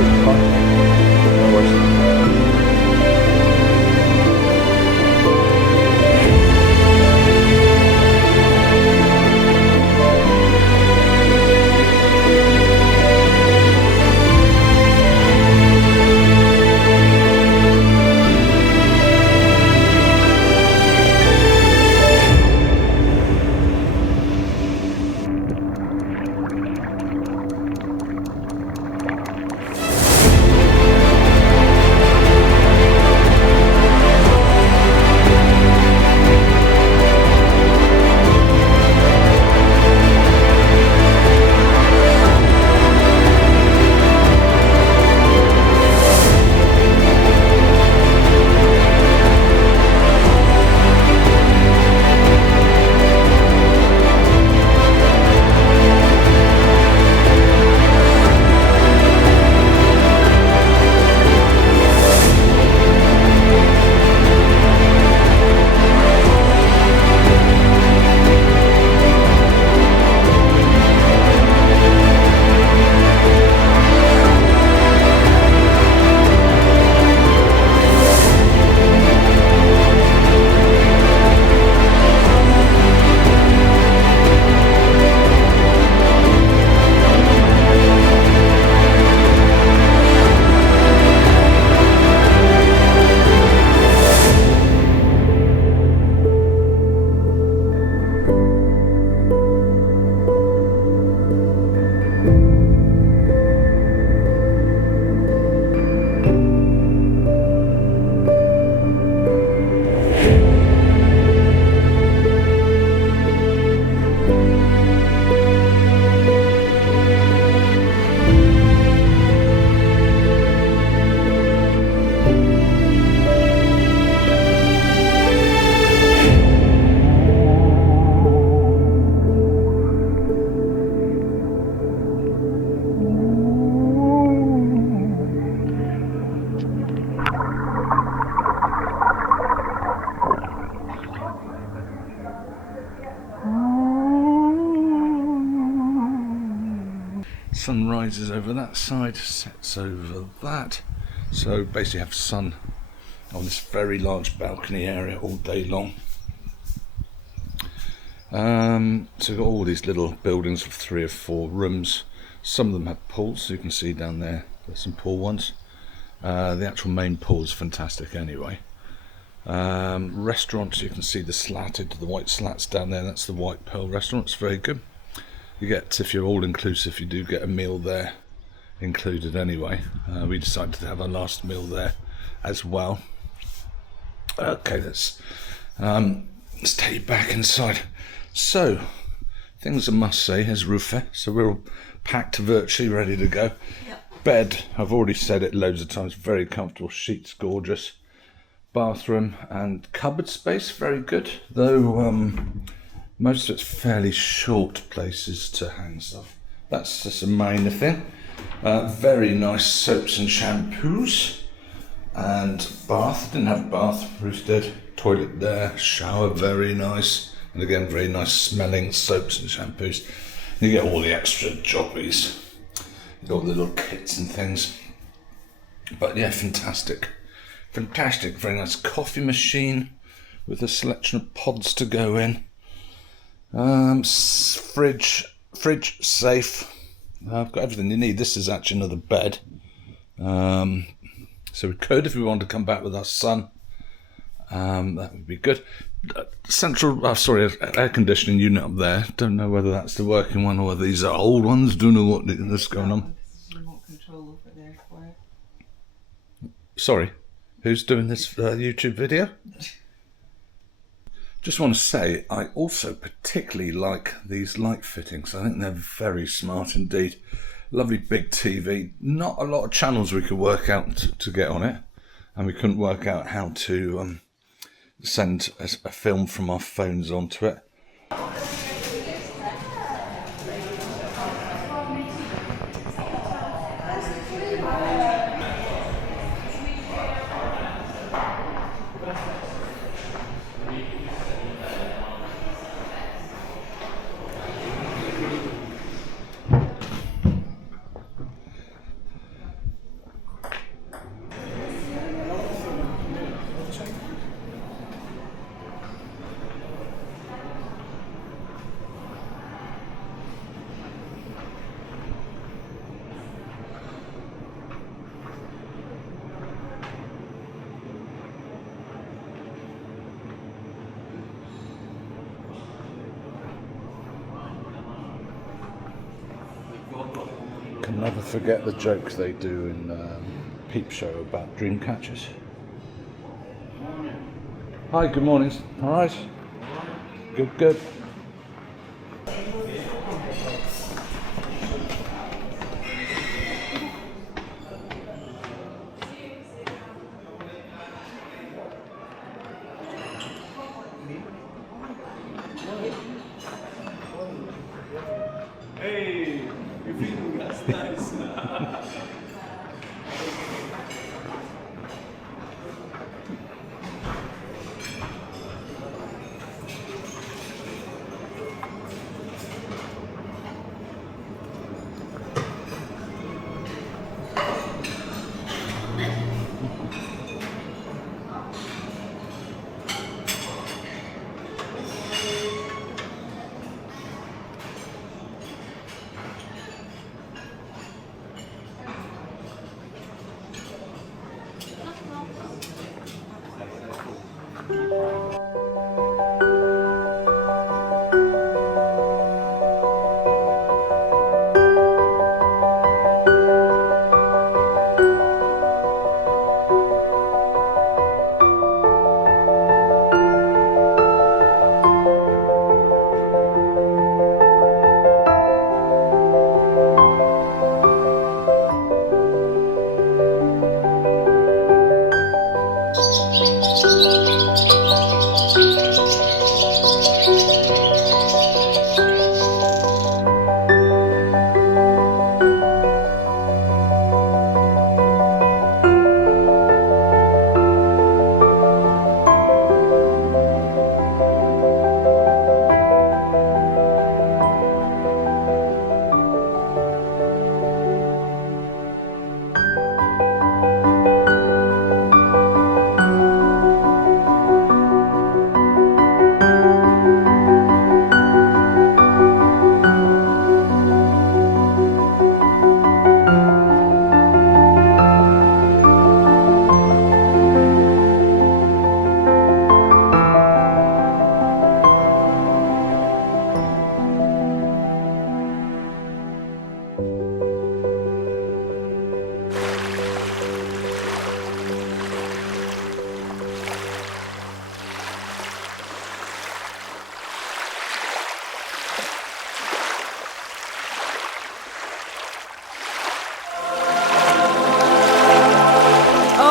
Okay, fine. No worries. Sun rises over that side, sets over that. So basically have sun on this very large balcony area all day long. So we've got all these little buildings with 3 or 4 rooms. Some of them have pools, so you can see down there, there's some pool ones. The actual main pool is fantastic anyway. Restaurants, you can see the white slats down there, that's the White Pearl restaurant, it's very good. You get, if you're all inclusive, you do get a meal there included anyway. We decided to have our last meal there as well. Okay, let's take you back inside. So, things I must say is Rufe, so we're all packed virtually ready to go. Yep. Bed, I've already said it loads of times, very comfortable, sheets gorgeous. Bathroom and cupboard space, very good, though most of it's fairly short places to hang stuff. That's just a minor thing. Very nice soaps and shampoos. And bath, didn't have a bath, Ruth did. Toilet there, shower, very nice. And again, very nice smelling soaps and shampoos. You get all the extra jobbies. You got all the little kits and things. But yeah, fantastic. Fantastic, very nice coffee machine with a selection of pods to go in. Fridge safe. I've got everything you need. This is actually another bed. So we could, if we wanted to come back with our son, that would be good. Air conditioning unit up there. Don't know whether that's the working one or whether these are old ones. Don't know what is going on. Remote control over there for it. Sorry, who's doing this YouTube video? Just want to say, I also particularly like these light fittings. I think they're very smart indeed. Lovely big TV. Not a lot of channels we could work out to get on it. And we couldn't work out how to send a film from our phones onto it. can never forget the jokes they do in Peep Show about dream catchers. Hi, good morning. All right. Good, good. Hey, you're feeding that's nice.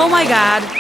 Oh my God.